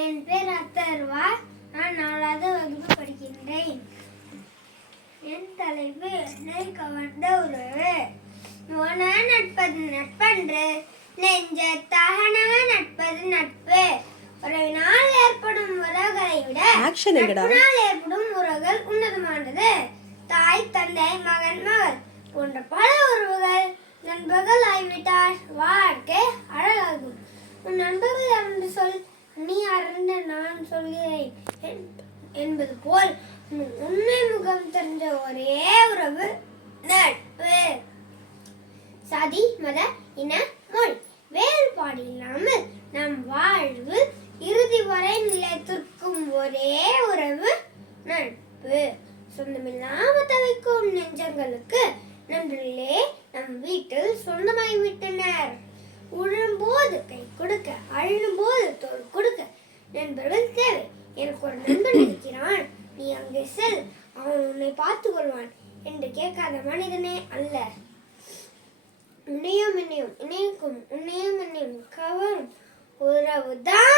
என் பேர் அத்தர்வா. நான் 4வது வகுப்பு படிக்கின்றேன். என் தலைப்பு என்னை கவர்ந்த உறவு. நட்பது நட்பன்று, நெஞ்சத்தாக நட்பது நட்பு. உறவினால் ஏற்படும் உறவுகளை விட நட்பினால் ஏற்படும் உறவுகள் உன்னதமானது. தாய், தந்தை, மகன், மகள் போன்ற பல உறவுகள் நண்பர்கள் ஆகிவிட்டால் வாழ்க்கை அழகாகும். உன் நண்பர்கள் யாரென்று சொல், நீ யாரென்று நான் சொல்கிறேன் என்பது போல் உண்மை முகம் தெரிஞ்ச ஒரே உறவு நட்பு. சாதி, மத, இன, மொழி வேறுபாடு இல்லாமல் நம் வாழ்வு இறுதி வரை நிலைத்திருக்கும் ஒரே உறவு நட்பு. சொந்தமில்லாம தவிக்கும் நெஞ்சங்களுக்கு நண்பர்களே நம் வீட்டில் சொந்தமாகிவிட்டனர். உழும்போது கை கொடுக்க, அழும்போது தோள் கொடுக்க நண்பர்கள் தேவை. எனக்கு ஒரு நண்பன் இருக்கிறான், நீ அங்கே செல், அவன் உன்னை பார்த்துக் கொள்வான் என்று கேட்காத மனிதனே அல்ல. உன்னையும் என்னையும் இணைக்கும், உன்னையும் என்னையும் கவரும் உறவுதான்